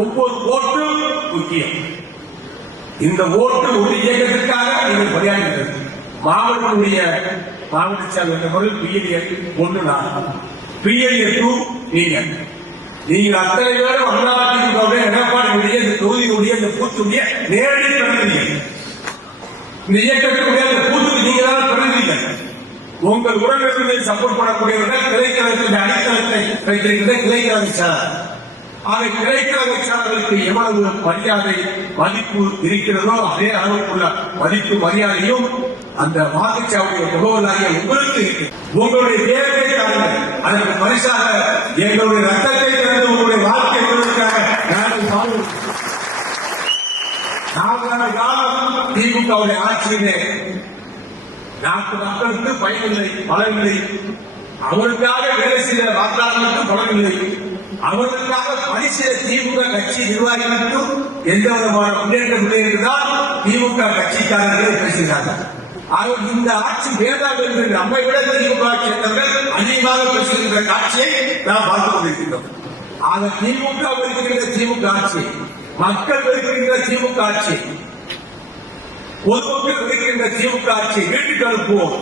ஒவ்வொரு ஓட்டு முக்கியம். இந்த ஓட்டு ஒரு இயக்கத்திற்காக நீங்கள் பணியாற்றுகிறது. மாவட்டத்துடைய மாவட்ட செயலர்கள் பிஎல்ஏ 1 நான் பிஎல்ஏ 2 நீங்கள் அத்தனை பேரும் அதிமுகவுடைய எடப்பாடியுடைய இந்த தொகுதியுடைய இந்த பூத்துடைய நேரடி பிரதிநிதிகள். இந்த இயக்கத்தினுடைய அந்த பூத்துக்கு நீங்க தான் பிரதிநிதிகள். உங்கள் உறவினர்களை சப்போர்ட் பண்ணக்கூடியவர்கள் கிளைக்கழகத்தின் அடித்தளத்தை வைத்திருக்கிற கிளைக்கழக செயலர். அதை கிளைக்கழக செயலர்களுக்கு எவ்வளவு மரியாதை மதிப்பு இருக்கிறதோ அதே அளவுக்குள்ள மதிப்பு மரியாதையும் அந்த வாக்குச்சாவடிய முகவராகிய உங்களுக்கு இருக்கு. உங்களுடைய தேவையை தாருங்கள். அதற்கு பரிசாக எங்களுடைய ரத்தத்தை தந்து உங்களுடைய வாழ்க்கை என்பதற்காக நாங்கள் திமுகவுடைய ஆட்சியிலே நாட்டு மக்களுக்கு பயனில்லை, பலனில்லை. அவருக்காக வேலை செய்த வாக்காளர்களுக்கு பலனில்லை. அவர்களுக்காக பணி செய்த திமுக கட்சி நிர்வாகிகளுக்கும் எந்த விதமான முன்னேற்றம் இல்லை என்றுதான் திமுக கட்சிக்காரர்களை பேசுகிறார்கள். இந்த ஆட்சி வேண்டாம் என்று நம்மை விட திமுக சேர்ந்தவர்கள் அதிகமாக பேசுகின்ற காட்சியை நாம் பார்த்துக் கொண்டிருக்கின்றோம். ஆக திமுக இருக்கின்ற திமுக ஆட்சி, மக்கள் இருக்கின்ற திமுக ஆட்சி, பொதுமக்கள் இருக்கின்ற திமுக ஆட்சியை வீட்டுக்கு அனுப்புவோம்.